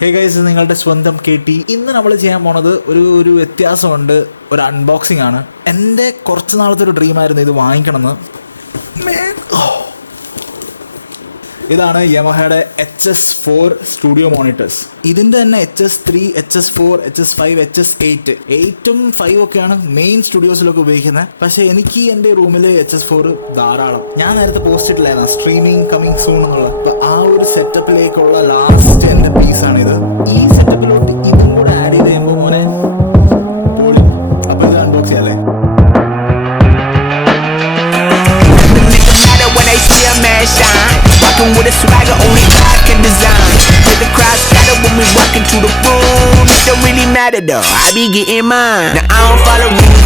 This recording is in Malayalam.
ഹേ ഗൈസ്, നിങ്ങളുടെ സ്വന്തം KT. ഇന്ന് നമ്മൾ ചെയ്യാൻ പോണത് ഒരു വ്യത്യാസമുണ്ട്, ഒരു അൺബോക്സിംഗ് ആണ്. എൻ്റെ കുറച്ച് നാളത്തെ ഒരു ഡ്രീമായിരുന്നു ഇത് വാങ്ങിക്കണമെന്ന്. ഇതാണ് യമഹയുടെ HS4 സ്റ്റുഡിയോ മോണിറ്റേഴ്സ്. ഇതിൻ്റെ തന്നെ HS3, HS4, HS5, HS8. 8ഉം 5ഉം ഒക്കെയാണ് മെയിൻ സ്റ്റുഡിയോസിലൊക്കെ ഉപയോഗിക്കുന്നത്. പക്ഷേ എനിക്ക് എൻ്റെ റൂമിൽ HS4 ധാരാളം. ഞാൻ നേരത്തെ പോസ്റ്റ് ഇട്ടില്ലായിരുന്നു സ്ട്രീമിംഗ് കമ്മിങ് സൂൺ എന്നുള്ളത്. അപ്പോൾ ആ ഒരു സെറ്റപ്പിലേക്കുള്ള ലാസ്റ്റ് എൻ്റെ പീസാണിത്. ഈ സെറ്റപ്പിലോട്ട് ഇതും കൂടെ ആഡ് ചെയ്ത് കഴിയുമ്പോൾ മോനെ പൊളി. അപ്പോൾ ഇത് unbox ചെയ്യാല്ലേ? Walking with a swagger only God can design. With the crowd scatter when we walk into the room. It don't really matter though, I be getting mine. Now I don't follow rules,